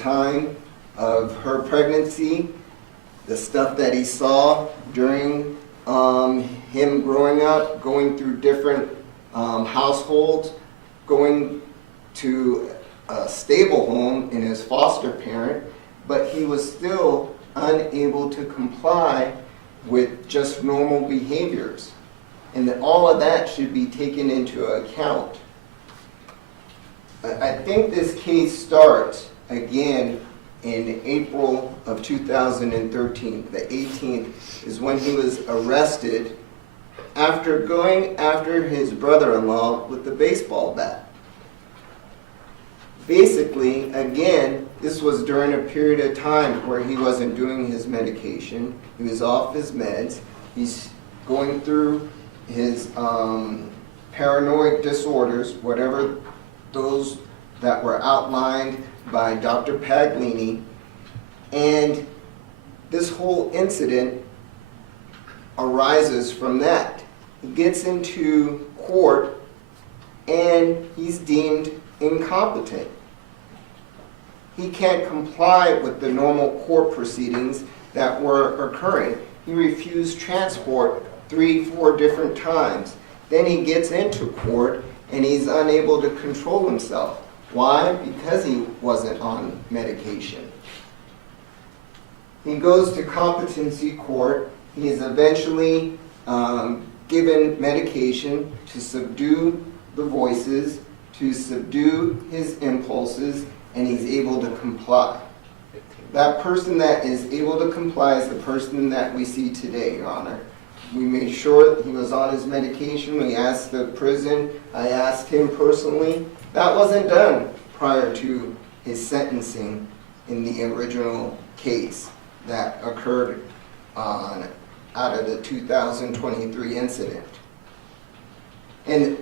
time of her pregnancy, the stuff that he saw during him growing up, going through different households, going to a stable home in his foster parent, but he was still unable to comply with just normal behaviors. And that all of that should be taken into account. I think this case starts again in April of 2013. The 18th is when he was arrested after going after his brother-in-law with the baseball bat. Basically, again, this was during a period of time where he wasn't doing his medication. He was off his meds. He's going through his paranoid disorders, whatever those that were outlined by Dr. Paglini. And this whole incident arises from that. He gets into court and he's deemed incompetent. He can't comply with the normal court proceedings that were occurring. He refused transport 3-4 different times. Then he gets into court and he's unable to control himself. Why? Because he wasn't on medication. He goes to competency court. He is eventually given medication to subdue the voices, to subdue his impulses, and he's able to comply. That person that is able to comply is the person that we see today, Your Honor. We made sure that he was on his medication. We asked the prison. I asked him personally. That wasn't done prior to his sentencing in the original case that occurred out of the 2023 incident. And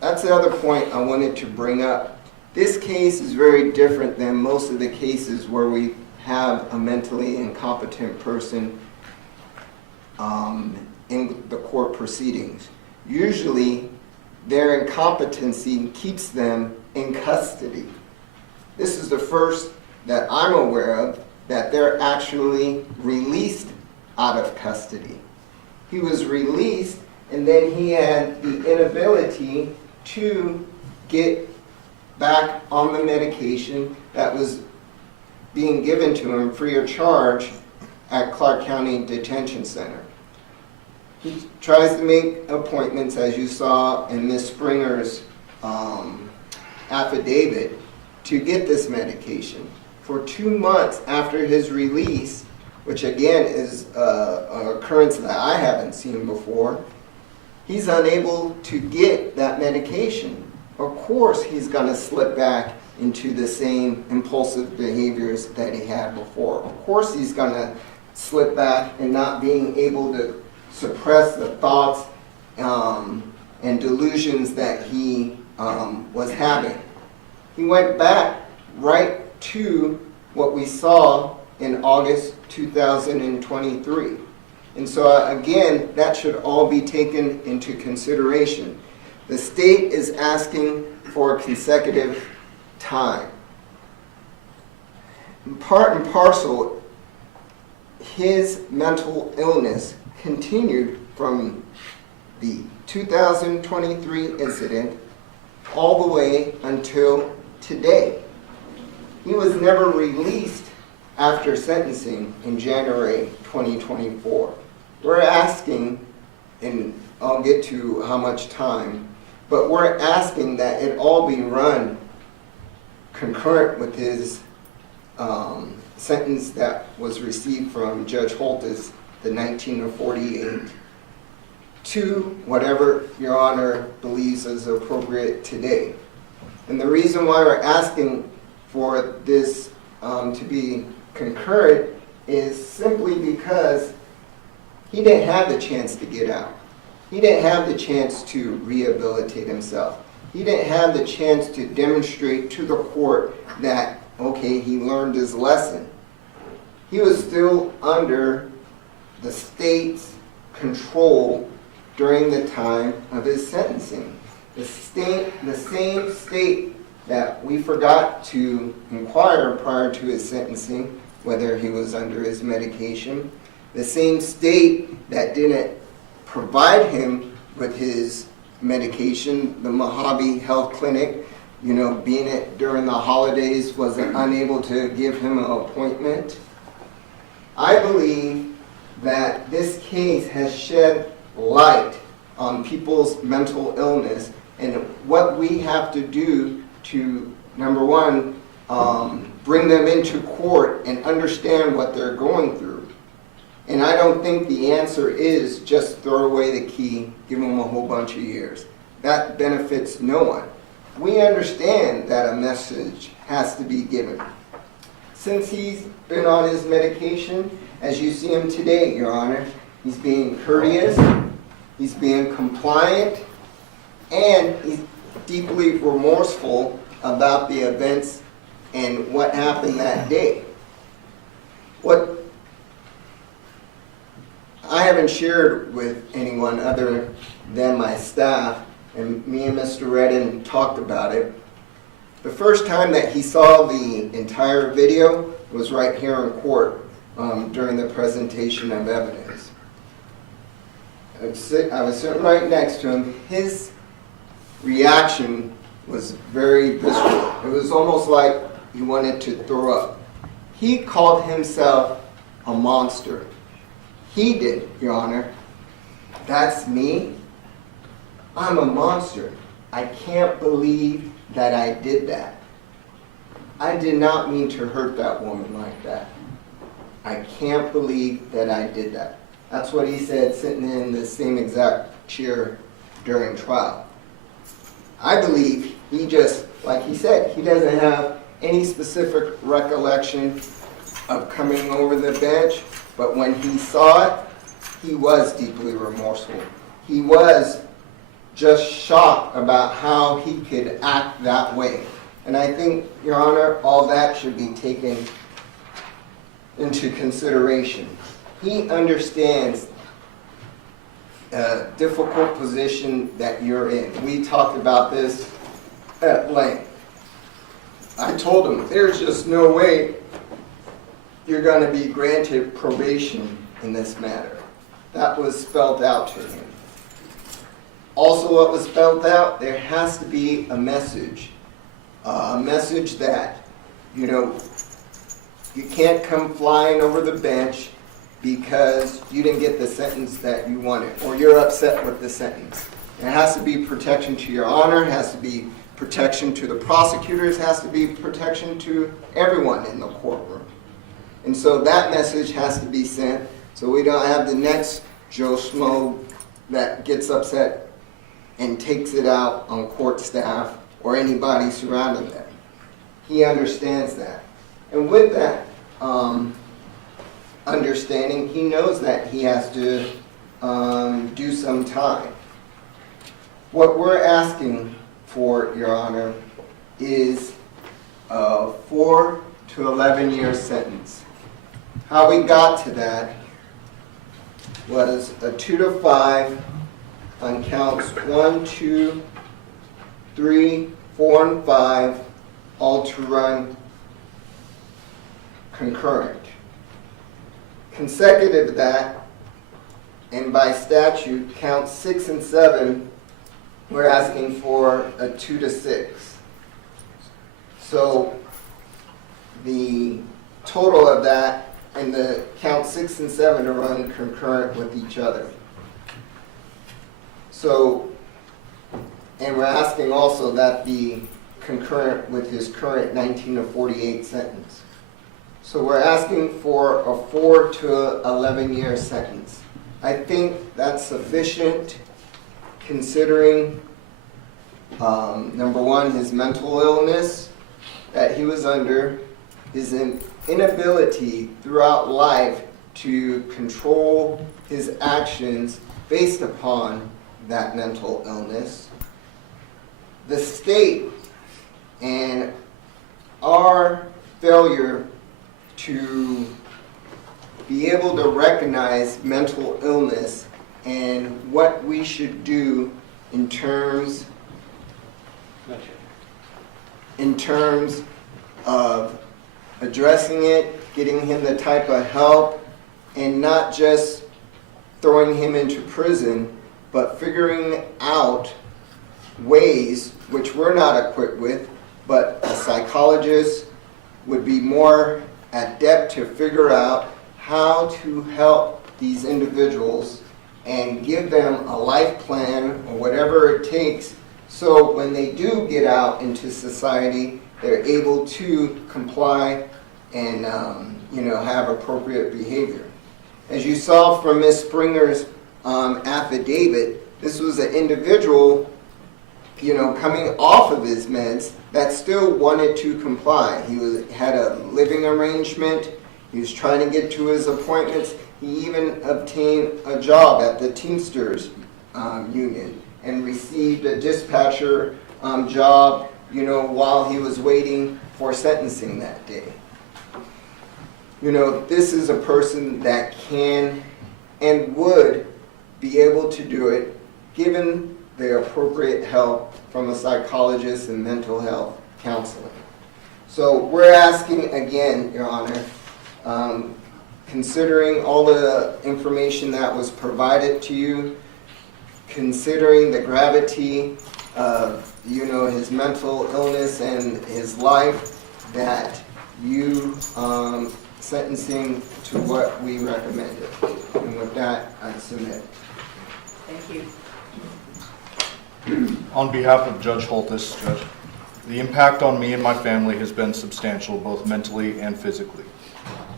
that's the other point I wanted to bring up. This case is very different than most of the cases where we have a mentally incompetent person in the court proceedings. Usually, their incompetency keeps them in custody. This is the first that I'm aware of that they're actually released out of custody. He was released, and then he had the inability to get back on the medication that was being given to him free of charge at Clark County Detention Center. He tries to make appointments, as you saw in Ms. Springer's affidavit, to get this medication. For 2 months after his release, which again is an occurrence that I haven't seen before, he's unable to get that medication. Of course, he's going to slip back into the same impulsive behaviors that he had before. Of course, he's going to slip back and not being able to suppress the thoughts and delusions that he was having. He went back right to what we saw in August 2023. And so again, that should all be taken into consideration. The state is asking for consecutive time. Part and parcel, his mental illness continued from the 2023 incident all the way until today. He was never released after sentencing in January 2024. We're asking, and I'll get to how much time, but we're asking that it all be run concurrent with his sentence that was received from Judge Holtis, the 1948, to whatever Your Honor believes is appropriate today. And the reason why we're asking for this to be concurrent is simply because he didn't have the chance to get out. He didn't have the chance to rehabilitate himself. He didn't have the chance to demonstrate to the court that, okay, he learned his lesson. He was still under the state's control during the time of his sentencing. The same state that we forgot to inquire prior to his sentencing whether he was under his medication. The same state that didn't provide him with his medication, the Mojave Health Clinic, being it during the holidays, was unable to give him an appointment. I believe that this case has shed light on people's mental illness and what we have to do to, number one, bring them into court and understand what they're going through. And I don't think the answer is just throw away the key, give them a whole bunch of years. That benefits no one. We understand that a message has to be given. Since he's been on his medication, as you see him today, Your Honor, he's being courteous, he's being compliant, and he's deeply remorseful about the events and what happened that day. What I haven't shared with anyone other than my staff, and me and Mr. Redden talked about it. The first time that he saw the entire video was right here in court during the presentation of evidence. I was sitting right next to him. His reaction was very visceral. It was almost like he wanted to throw up. He called himself a monster. He did, Your Honor. That's me. I'm a monster. I can't believe that I did that. I did not mean to hurt that woman like that. I can't believe that I did that. That's what he said sitting in the same exact chair during trial. I believe he just, like he said, he doesn't have any specific recollection of coming over the bench, but when he saw it, he was deeply remorseful. He was just shocked about how he could act that way. And I think, Your Honor, all that should be taken into consideration. He understands a difficult position that you're in. We talked about this at length. I told him, there's just no way you're going to be granted probation in this matter. That was spelled out to him. Also, what was spelled out, there has to be a message that, you can't come flying over the bench because you didn't get the sentence that you wanted, or you're upset with the sentence. There has to be protection to your honor, has to be protection to the prosecutors, has to be protection to everyone in the courtroom. And so that message has to be sent so we don't have the next Joe Schmo that gets upset and takes it out on court staff or anybody surrounding them. He understands that. And with that understanding, he knows that he has to do some time. What we're asking for, Your Honor, is a 4 to 11 year sentence. How we got to that was a 2 to 5 on counts 1, 2, 3, 4, and 5, all to run concurrent. Consecutive to that, and by statute, counts 6 and 7, we're asking for a 2 to 6. So the total of that and the count 6 and 7 are run concurrent with each other. So, and we're asking also that be concurrent with his current 19 to 48 sentence. So we're asking for a 4 to 11 year sentence. I think that's sufficient considering, number one, his mental illness that he was under, his inability throughout life to control his actions based upon that mental illness, the state and our failure to be able to recognize mental illness and what we should do in terms in terms of addressing it, getting him the type of help, and not just throwing him into prison, but figuring out ways, which we're not equipped with, but a psychologist would be more adept to figure out how to help these individuals and give them a life plan or whatever it takes, so when they do get out into society, they're able to comply and have appropriate behavior. As you saw from Ms. Springer's affidavit, this was an individual coming off of his meds that still wanted to comply. He had a living arrangement. He was trying to get to his appointments. He even obtained a job at the Teamsters union and received a dispatcher job, while he was waiting for sentencing that day. This is a person that can and would be able to do it given the appropriate help from a psychologist and mental health counseling. So we're asking again, Your Honor, considering all the information that was provided to you, considering the gravity of his mental illness and his life, that you sentencing to what we recommended. And with that, I submit. Thank you. On behalf of Judge Holtis, Judge, the impact on me and my family has been substantial, both mentally and physically.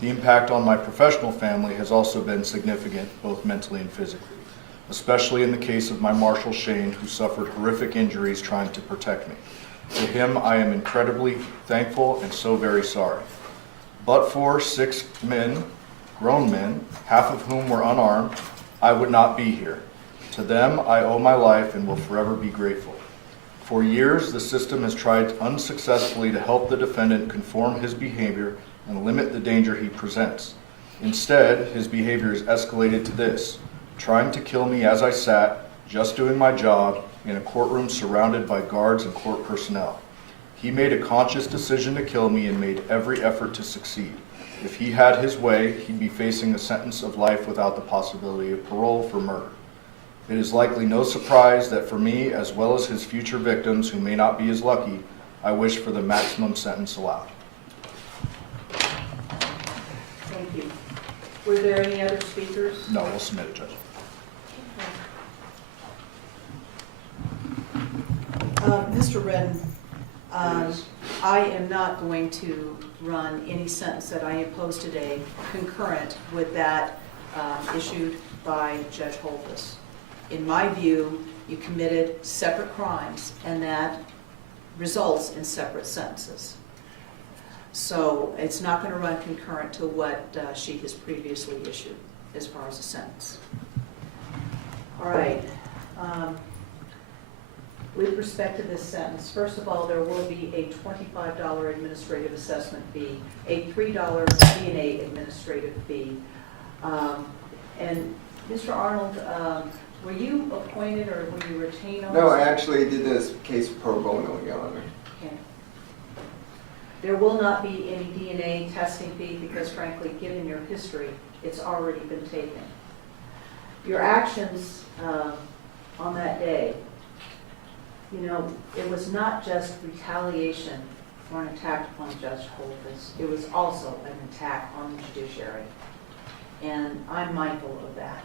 The impact on my professional family has also been significant, both mentally and physically, especially in the case of my Marshal Shane, who suffered horrific injuries trying to protect me. To him, I am incredibly thankful and so very sorry. But for 6 men, grown men, half of whom were unarmed, I would not be here. To them, I owe my life and will forever be grateful. For years, the system has tried unsuccessfully to help the defendant conform his behavior and limit the danger he presents. Instead, his behavior has escalated to this: trying to kill me as I sat, just doing my job, in a courtroom surrounded by guards and court personnel. He made a conscious decision to kill me and made every effort to succeed. If he had his way, he'd be facing a sentence of life without the possibility of parole for murder. It is likely no surprise that for me, as well as his future victims who may not be as lucky, I wish for the maximum sentence allowed. Thank you. Were there any other speakers? No, we'll submit it, Judge. Mr. Redden, I am not going to run any sentence that I impose today concurrent with that issued by Judge Holtis. In my view, you committed separate crimes, and that results in separate sentences. So it's not going to run concurrent to what she has previously issued as far as a sentence. All right. With respect to this sentence, first of all, there will be a $25 administrative assessment fee, a $3 DNA administrative fee. And Mr. Arnold, were you appointed or were you retained on this? No, I actually did this case pro bono, Your Honor. Okay. There will not be any DNA testing fee because, frankly, given your history, it's already been taken. Your actions on that day, it was not just retaliation for an attack upon Judge Holtis. It was also an attack on the judiciary. And I'm mindful of that.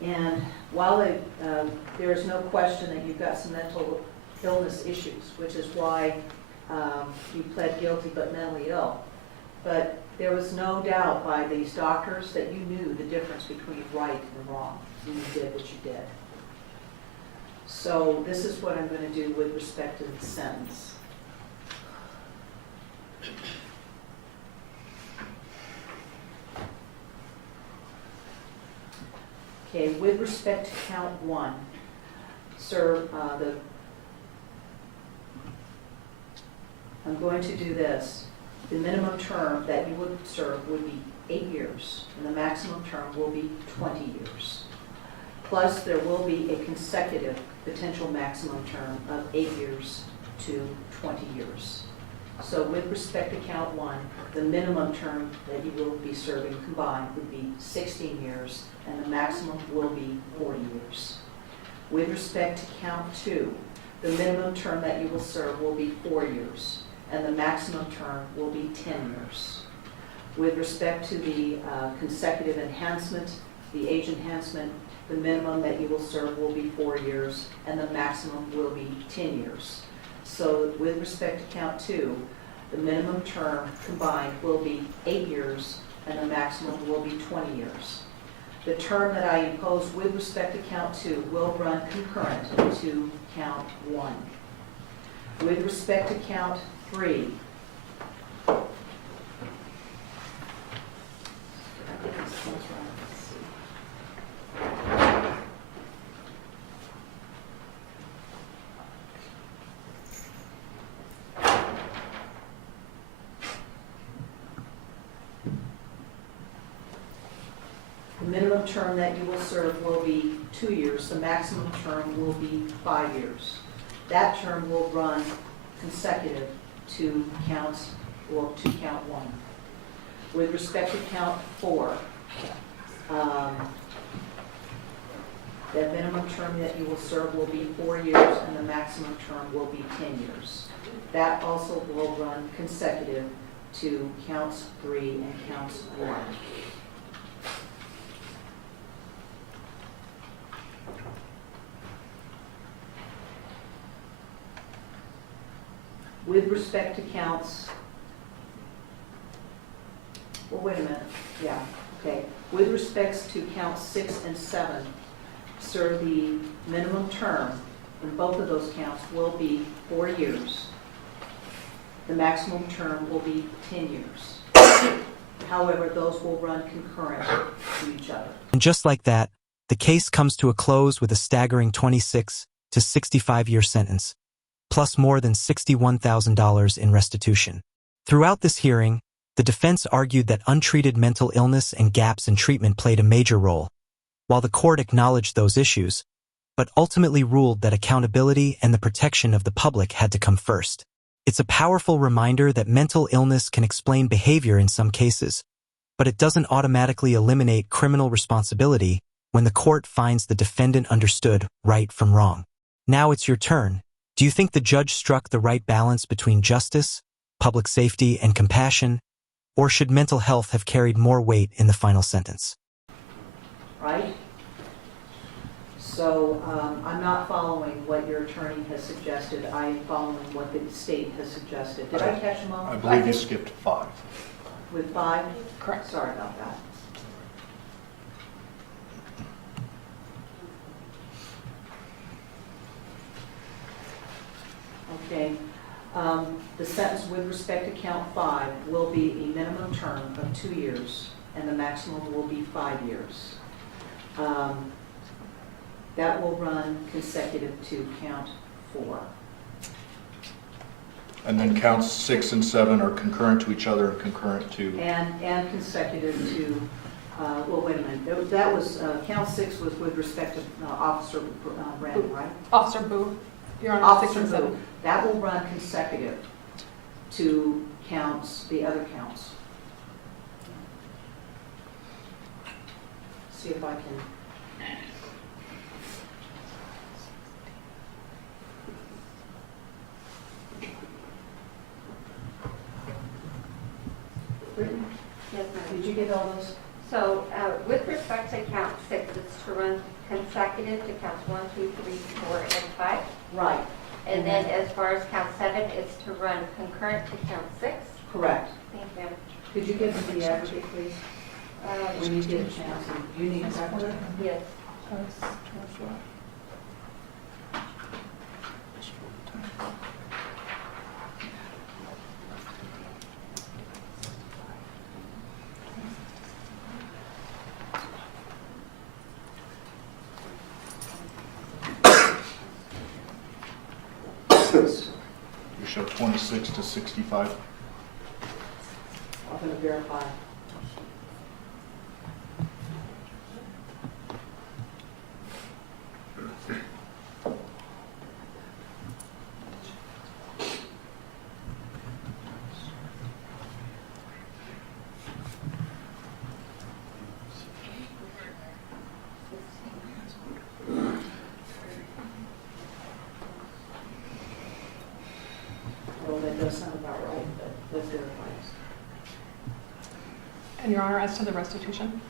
And while there is no question that you've got some mental illness issues, which is why you pled guilty but mentally ill, but there was no doubt by these doctors that you knew the difference between right and wrong, and you did what you did. So this is what I'm going to do with respect to the sentence. Okay, with respect to count 1, sir, I'm going to do this. The minimum term that you would serve would be 8 years, and the maximum term will be 20 years. Plus, there will be a consecutive potential maximum term of 8 years to 20 years. So with respect to count 1, the minimum term that you will be serving combined would be 16 years, and the maximum will be 40 years. With respect to count 2, the minimum term that you will serve will be 4 years, and the maximum term will be 10 years. With respect to the consecutive enhancement, the age enhancement, the minimum that you will serve will be 4 years, and the maximum will be 10 years. So with respect to count 2, the minimum term combined will be 8 years, and the maximum will be 20 years. The term that I impose with respect to count 2 will run concurrent to count 1. With respect to count 3, the minimum term that you will serve will be 2 years. The maximum term will be 5 years. That term will run consecutive to count 1. With respect to count 4, the minimum term that you will serve will be 4 years, and the maximum term will be 10 years. That also will run consecutive to counts 3 and counts 1. With respect to counts, well, wait a minute, yeah, okay. With respects to counts 6 and 7, sir, the minimum term in both of those counts will be 4 years. The maximum term will be 10 years. However, those will run concurrent to each other. And just like that, the case comes to a close with a staggering 26 to 65-year sentence, plus more than $61,000 in restitution. Throughout this hearing, the defense argued that untreated mental illness and gaps in treatment played a major role, while the court acknowledged those issues, but ultimately ruled that accountability and the protection of the public had to come first. It's a powerful reminder that mental illness can explain behavior in some cases, but it doesn't automatically eliminate criminal responsibility when the court finds the defendant understood right from wrong. Now it's your turn. Do you think the judge struck the right balance between justice, public safety, and compassion, or should mental health have carried more weight in the final sentence? Right? So I'm not following what your attorney has suggested. I'm following what the state has suggested. Did I catch them all? I believe you skipped 5. With 5? Correct. Sorry about that. Okay. The sentence with respect to count 5 will be a minimum term of 2 years, and the maximum will be 5 years. That will run consecutive to count 4. And then counts 6 and 7 are concurrent to each other and concurrent to... And consecutive to, well, wait a minute. That was, count 6 was with respect to Officer Brandon, right? Officer Boo. You're on Officer 6 and 7. Boo. That will run consecutive to counts, the other counts. See if I can. Brittany, Yes, ma'am. did you get all those? So with respect to count 6, it's to run consecutive to counts 1, 2, 3, 4, and 5. Right. And then as far as count 7, it's to run concurrent to count 6. Correct. Thank you. Could you give me the advocate, please? When you get a chance, and you need a second? Yes. You show 26 to 65. I'm going to verify. And Your Honor, as to the restitution?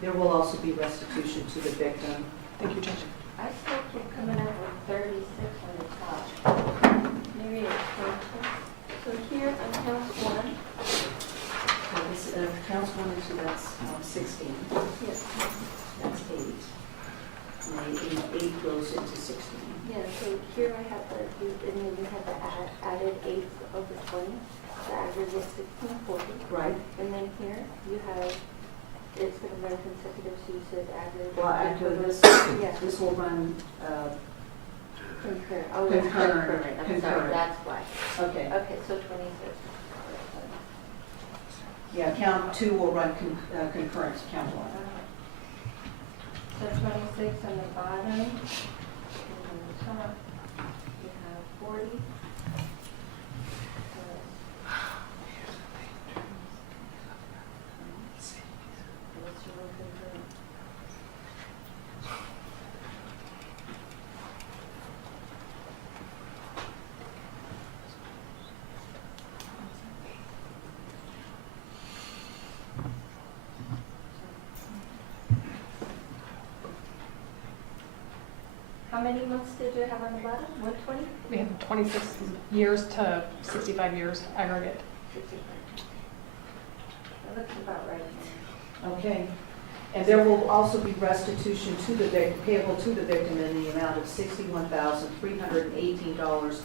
There will also be restitution to the victim. Thank you, Judge. I still keep coming up with 36 on the top. Maybe it's 26. So here on count one, This, counts 1 and 2, that's 16. yes, That's 8. And 8 goes into 16. yeah, so here I have the, and then you have the added 8 over 20, the aggregate 1640. Right. And then here you have, it's going to run consecutive, so you said aggregate. Well, after this, Yeah. this will run, Concurrent, oh, it's Concurrent, concurrent, I'm sorry, concurrent. that's why. okay. Okay, so 26. Yeah, count 2 will run concurrent to count 1. So 26 on the bottom, and on the top, you have 40. What's your concurrent? How many months did you have on the bottom? 120? We have 26 years to 65 years aggregate. 65. That looks about right. Okay. And there will also be restitution to the victim, payable to the victim in the amount of $61,318